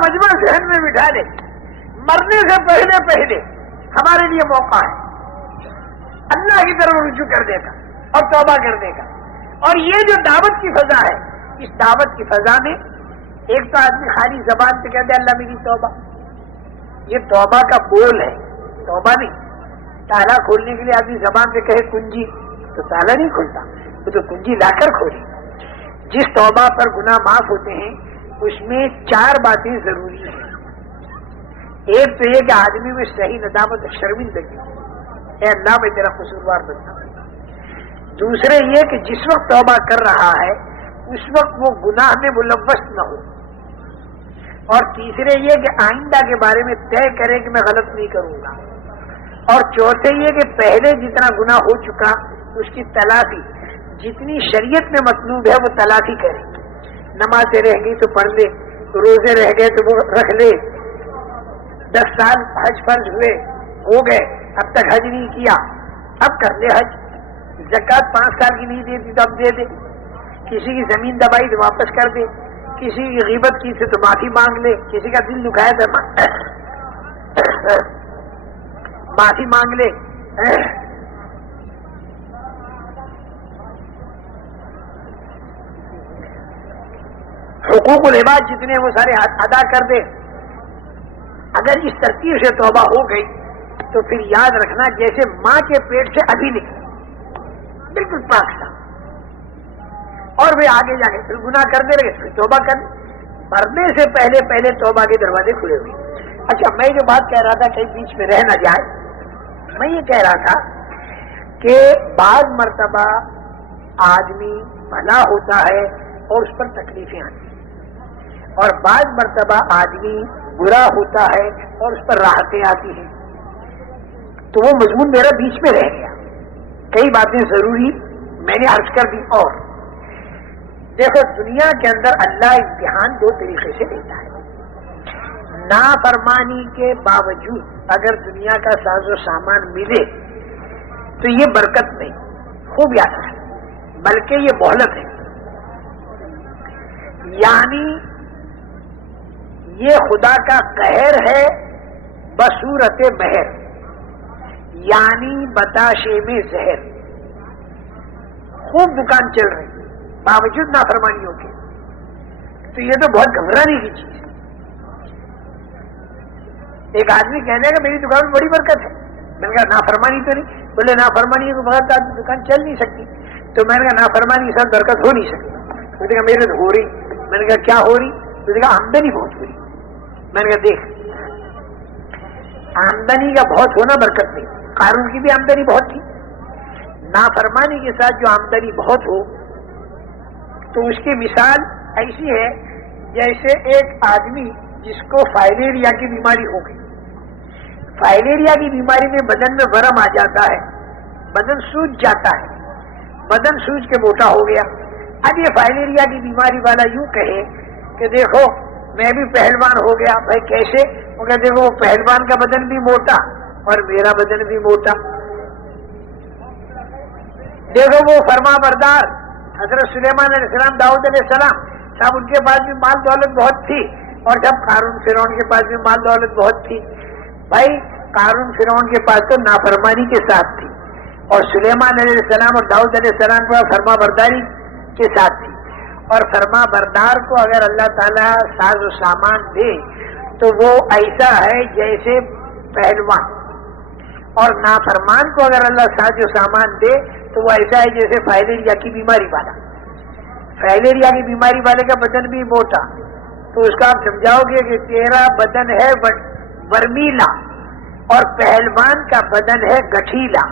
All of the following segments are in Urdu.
مجمع ذہن میں بٹھا لے، مرنے سے پہلے پہلے ہمارے لیے موقع ہے اللہ کی طرف رجوع کرنے کا اور توبہ کرنے کا۔ اور یہ جو دعوت کی فضا ہے، اس دعوت کی فضا میں ایک تو آدمی خالی زبان سے کہتے ہیں اللہ میری توبہ، یہ توبہ کا بول ہے، توبہ نہیں۔ تالا کھولنے کے لیے آدمی زبان سے کہے کنجی تو تالا نہیں کھلتا، وہ تو کنجی لا کر کھولے۔ جس توبہ پر گناہ معاف ہوتے ہیں اس میں 4 باتیں ضروری ہیں۔ ایک تو یہ کہ آدمی میں صحیح ندامت و شرمندگی، اے اللہ میں تیرا قصوروار بنتا ہوں۔ دوسرے یہ کہ جس وقت توبہ کر رہا ہے اس وقت وہ گناہ میں ملوث نہ ہو۔ اور تیسرے یہ کہ آئندہ کے بارے میں طے کرے کہ میں غلط نہیں کروں گا۔ اور چوتھے یہ کہ پہلے جتنا گناہ ہو چکا اس کی تلافی جتنی شریعت میں مطلوب ہے وہ تلافی کرے۔ نمازیں رہ گئی تو پڑھ لے، روزے رہ گئے تو وہ رکھ لے، 10 سال حج فرض ہوئے ہو گئے اب تک حج نہیں کیا، اب کر لے حج۔ زکوٰۃ 5 سال کی نہیں دیتی تو اب دے دے، کسی کی زمین دبائی تو واپس کر دے، کسی کی غیبت کی تو معافی مانگ لے، کسی کا دل دکھایا تو معافی مانگ لے۔ حقوق العباد جتنے وہ سارے ادا کر دے۔ اگر اس ترتیب سے توبہ ہو گئی تو پھر یاد رکھنا جیسے ماں کے پیٹ سے ابھی نکلی، بالکل پاک تھا، اور وہ آگے جا کے پھر گناہ کرنے لگے، پھر توبہ کر، مرنے سے پہلے پہلے توبہ کے دروازے کھلے ہوئے۔ اچھا، میں جو بات کہہ رہا تھا کہیں بیچ میں رہ نہ جائے، میں یہ کہہ رہا تھا کہ بعض مرتبہ آدمی بھلا ہوتا ہے اور اس پر تکلیفیں آتی ہیں، اور بعض مرتبہ آدمی برا ہوتا ہے اور اس پر راحتیں آتی ہیں۔ تو وہ مضمون میرا بیچ میں رہ گیا، کئی باتیں ضروری میں نے عرض کر دی۔ اور دیکھو، دنیا کے اندر اللہ امتحان 2 طریقے سے دیتا ہے۔ نافرمانی کے باوجود اگر دنیا کا ساز و سامان ملے تو یہ برکت نہیں، خوب یاد رکھیں، بلکہ یہ مہلت ہے۔ یعنی یہ خدا کا قہر ہے بصورت مہر، یعنی بتاشے میں زہر۔ خوب دکان چل رہی باوجود نافرمانیوں کے، تو یہ تو بہت گھبرانے کی چیز ہے۔ ایک آدمی کہنے کہ میری دکان میں بڑی برکت ہے، میں نے کہا نافرمانی تو نہیں، بولے نافرمانی کے بغیر آدمی دکان چل نہیں سکتی، تو میں نے کہا نافرمانی کے ساتھ برکت ہو نہیں سکتی۔ اس نے کہا میرے تو ہو رہی، میں نے کہا کیا ہو رہی؟ اس نے کہا آمدنی بہت ہو رہی۔ میں نے کہا دیکھ، آمدنی کا بہت ہونا برکت نہیں، قارون کی بھی آمدنی بہت تھی، نافرمانی کے ساتھ جو آمدنی بہت ہو تو اس کی مثال ایسی ہے جیسے ایک آدمی جس کو فائلیریا کی بیماری ہو گئی، فائلیریا کی بیماری میں بدن میں ورم آ جاتا ہے، بدن سوج جاتا ہے، بدن سوج کے موٹا ہو گیا۔ اب یہ فائلیریا کی بیماری والا یوں کہے کہ دیکھو میں بھی پہلوان ہو گیا، بھائی کیسے؟ وہ کہتے دیکھو وہ پہلوان کا بدن بھی موٹا اور میرا بدن بھی موٹا، دیکھو وہ فرما بردار حضرت سلیمان علیہ السلام، داؤد علیہ السلام صاحب، ان کے پاس بھی مال دولت بہت تھی، اور جب قارون فرعون کے پاس بھی مال دولت بہت تھی۔ بھائی قارون فرعون کے پاس تو نافرمانی کے ساتھ تھی، اور سلیمان علیہ السلام اور داؤد علیہ السلام کو فرما برداری کے ساتھ تھی۔ اور فرما بردار کو اگر اللہ تعالیٰ ساز و سامان دے تو وہ ایسا ہے جیسے پہلوان، اور نافرمان کو اگر اللہ ساز و سامان دے تو وہ ایسا ہے جیسے فائلیریا کی بیماری والا۔ فائلیریا کی بیماری والے کا بدن بھی موٹا، تو اس کا آپ سمجھاؤ گے کہ تیرا بدن ہے ورمیلا اور پہلوان کا بدن ہے گٹھیلا۔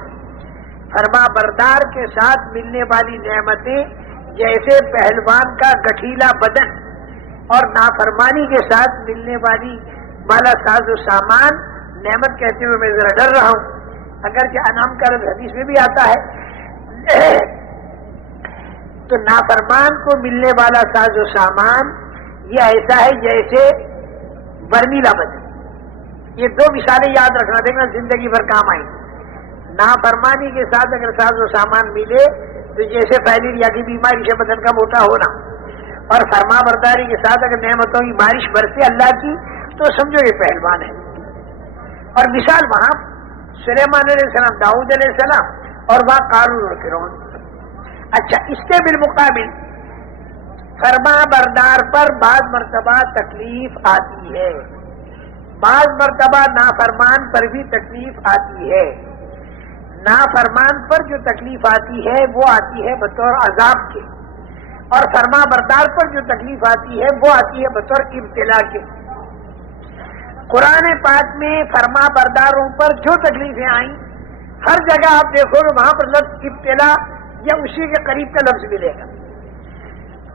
فرما بردار کے ساتھ ملنے والی نعمتیں جیسے پہلوان کا گٹھیلا بدن، اور نافرمانی کے ساتھ ملنے والا ساز و سامان نعمت کہتے ہوئے میں ذرا ڈر رہا ہوں، اگرچہ انعام کا لفظ حدیث میں بھی آتا ہے، تو نافرمان کو ملنے والا ساز و سامان یہ ایسا ہے جیسے ورمیلا بدن۔ یہ 2 مثالیں یاد رکھنا، دیکھنا زندگی بھر کام آئیں۔ نافرمانی کے ساتھ اگر ساز و سامان ملے تو جیسے فائلیریا کی بیماری سے بدن کا موٹا ہونا، اور فرما برداری کے ساتھ اگر نعمتوں کی بارش برسے اللہ کی تو سمجھو یہ پہلوان ہے. اور مثال وہاں سلیمان علیہ السلام، داؤد علیہ السلام اور وہاں قارون اور فرعون. اچھا، اس کے بالمقابل فرما بردار پر بعض مرتبہ تکلیف آتی ہے، بعض مرتبہ نافرمان پر بھی تکلیف آتی ہے. نافرمان پر جو تکلیف آتی ہے وہ آتی ہے بطور عذاب کے، اور فرما بردار پر جو تکلیف آتی ہے وہ آتی ہے بطور ابتلا کے. قرآن پاک میں فرما برداروں پر جو تکلیفیں آئیں ہر جگہ آپ دیکھو گے وہاں پر لفظ ابتلا یا اسی کے قریب کا لفظ ملے گا.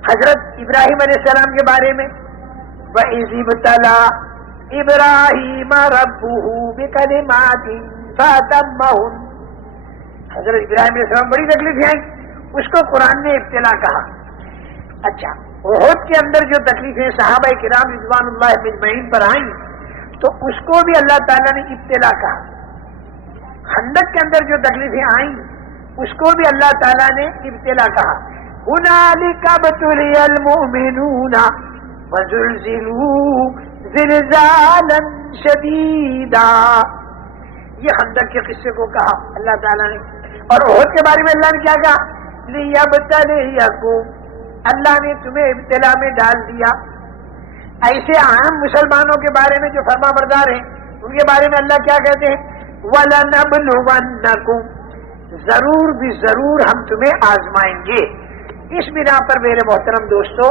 حضرت ابراہیم علیہ السلام کے بارے میں وَإِذِ ابْتَلَىٰ إِبْرَاهِيمَ رَبُّهُ بِكَلِمَاتٍ فَأَتَمَّهُنَّ. حضرت ابراہیم علیہ السلام بڑی تکلیفیں آئیں، اس کو قرآن نے ابتلا کہا. اچھا، احد کے اندر جو تکلیفیں صحابہ کرام رضوان اللہ اجمعین پر آئیں تو اس کو بھی اللہ تعالیٰ نے ابتلا کہا. خندق کے اندر جو تکلیفیں آئیں اس کو بھی اللہ تعالیٰ نے ابتلا کہا. هُنَالِكَ ابْتُلِيَ الْمُؤْمِنُونَ وَزُلْزِلُوا زِلْزَالًا شَدِيدًا. یہ خندق کے قصے کو کہا اللہ تعالیٰ نے. اور احد کے بارے میں اللہ نے کیا کہا؟ لِيَبْتَلِيَكُمْ، اللہ نے تمہیں ابتلا میں ڈال دیا. ایسے عام مسلمانوں کے بارے میں جو فرما بردار ہیں ان کے بارے میں اللہ کیا کہتے ہیں؟ وَلَنَبْلُوَنَّكُمْ، ضرور بھی ضرور ہم تمہیں آزمائیں گے. اس بنا پر میرے محترم دوستو،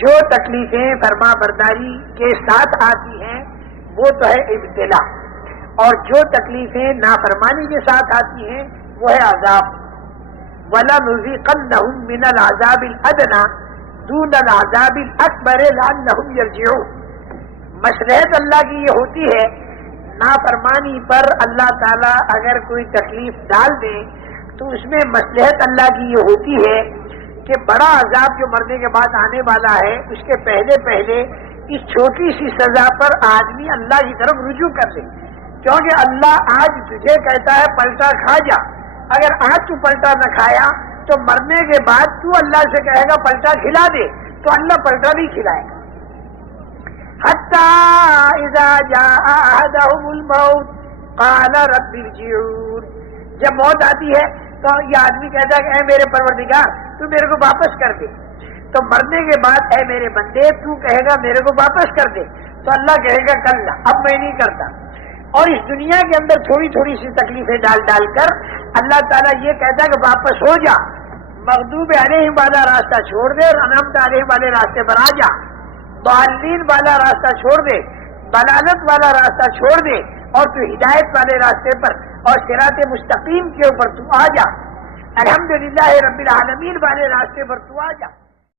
جو تکلیفیں فرما برداری کے ساتھ آتی ہیں وہ تو ہے ابتلا، اور جو تکلیفیں نافرمانی کے ساتھ آتی ہیں وہ ہے عذاب. وَلَنُذِيقَنَّهُم مِّنَ الْعَذَابِ الْأَدْنَىٰ دُونَ الْعَذَابِ الْأَكْبَرِ لَعَلَّهُمْ يَرْجِعُونَ. مصلحت اللہ کی یہ ہوتی ہے، نافرمانی پر اللہ تعالیٰ اگر کوئی تکلیف ڈال دے تو اس میں مصلحت اللہ کی یہ ہوتی ہے کہ بڑا عذاب جو مرنے کے بعد آنے والا ہے اس کے پہلے پہلے اس چھوٹی سی سزا پر آدمی اللہ کی طرف رجوع کر دے. کیونکہ اللہ آج تجھے کہتا ہے پلٹا کھا جا، اگر آج تو پلٹا نہ کھایا تو مرنے کے بعد تو اللہ سے کہے گا پلٹا کھلا دے تو اللہ پلٹا نہیں کھلائے گا. حَتَّىٰ إِذَا جَاءَ أَحَدَهُمُ الْمَوْتُ قَالَ رَبِّ ارْجِعُونِ. جب موت آتی ہے تو یہ آدمی کہتا ہے کہ اے میرے پروردگار تو میرے کو واپس کر دے. تو مرنے کے بعد اے میرے بندے تو کہے گا میرے کو واپس کر دے تو اللہ کہے گا کل اب میں نہیں کرتا. اور اس دنیا کے اندر تھوڑی تھوڑی سی تکلیفیں ڈال ڈال کر اللہ تعالیٰ یہ کہتا ہے کہ واپس ہو جا، مغضوب علیہم والا راستہ چھوڑ دے اور انعمت علیہم والے راستے پر آ جا، ضالین والا راستہ چھوڑ دے، ضلالت والا راستہ چھوڑ دے اور تو ہدایت والے راستے پر اور صراط مستقیم کے اوپر تو آ جا، الحمدللہ رب العالمین والے راستے پر تو آ جا.